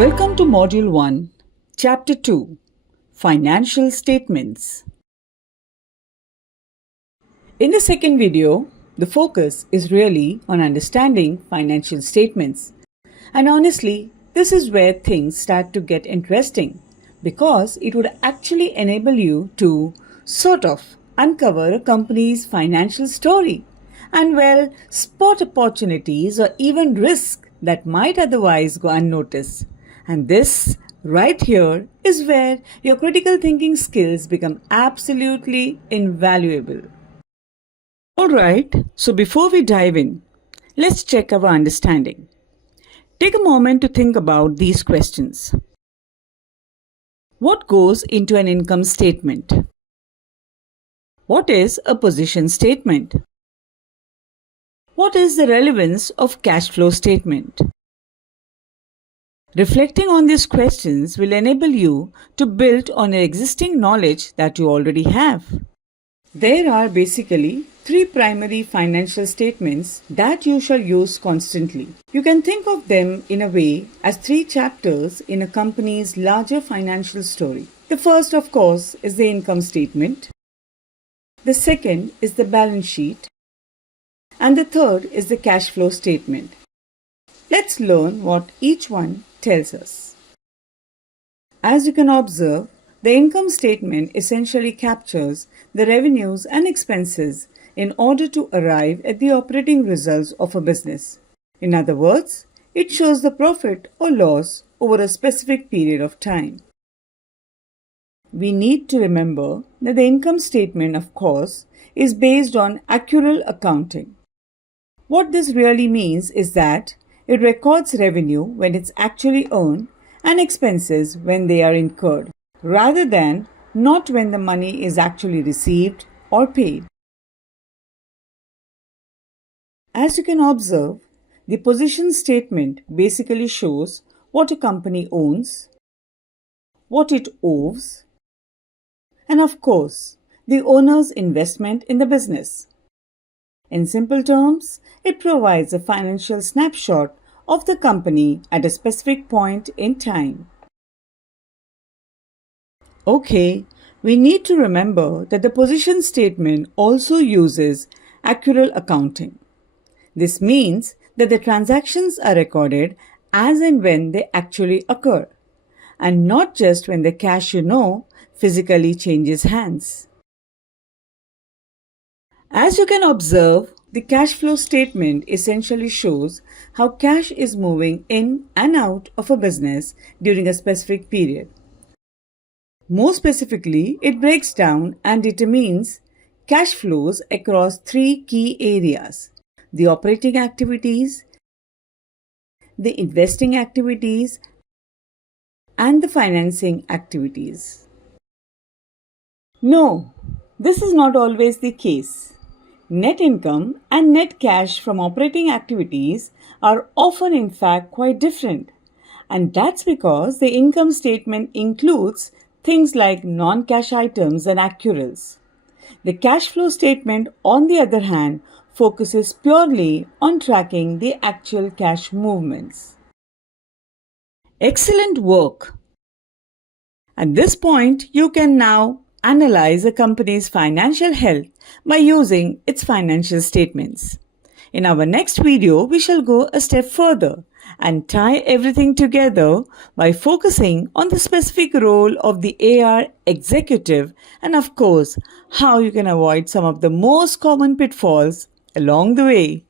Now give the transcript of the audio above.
Welcome to Module 1, Chapter 2, Financial Statements. In the second video, the focus is really on understanding financial statements. And honestly, this is where things start to get interesting because it would actually enable you to sort of uncover a company's financial story and, well, spot opportunities or even risks that might otherwise go unnoticed. And this right here is where your critical thinking skills become absolutely invaluable. Alright, so before we dive in, let's check our understanding. Take a moment to think about these questions. What goes into an income statement? What is a position statement? What is the relevance of cash flow statement? Reflecting on these questions will enable you to build on your existing knowledge that you already have. There are basically three primary financial statements that you shall use constantly. You can think of them in a way as three chapters in a company's larger financial story. The first, of course, is the income statement. The second is the balance sheet. And the third is the cash flow statement. Let's learn what each one tells us. As you can observe, the income statement essentially captures the revenues and expenses in order to arrive at the operating results of a business. In other words, it shows the profit or loss over a specific period of time. We need to remember that the income statement, of course, is based on accrual accounting. What this really means is that it records revenue when it's actually earned and expenses when they are incurred, rather than not when the money is actually received or paid. As you can observe, the position statement basically shows what a company owns, what it owes, and of course, the owner's investment in the business. In simple terms, it provides a financial snapshot of the company at a specific point in time. Okay, we need to remember that the position statement also uses accrual accounting. This means that the transactions are recorded as and when they actually occur, and not just when the cash physically changes hands. As you can observe, the cash flow statement essentially shows how cash is moving in and out of a business during a specific period. More specifically, it breaks down and determines cash flows across three key areas: the operating activities, the investing activities, and the financing activities. No, this is not always the case. Net income and net cash from operating activities are often in fact quite different. And that's because the income statement includes things like non-cash items and accruals. The cash flow statement, on the other hand, focuses purely on tracking the actual cash movements. Excellent work! At this point, you can now analyze a company's financial health by using its financial statements. In our next video, we shall go a step further and tie everything together by focusing on the specific role of the AR executive and, of course, how you can avoid some of the most common pitfalls along the way.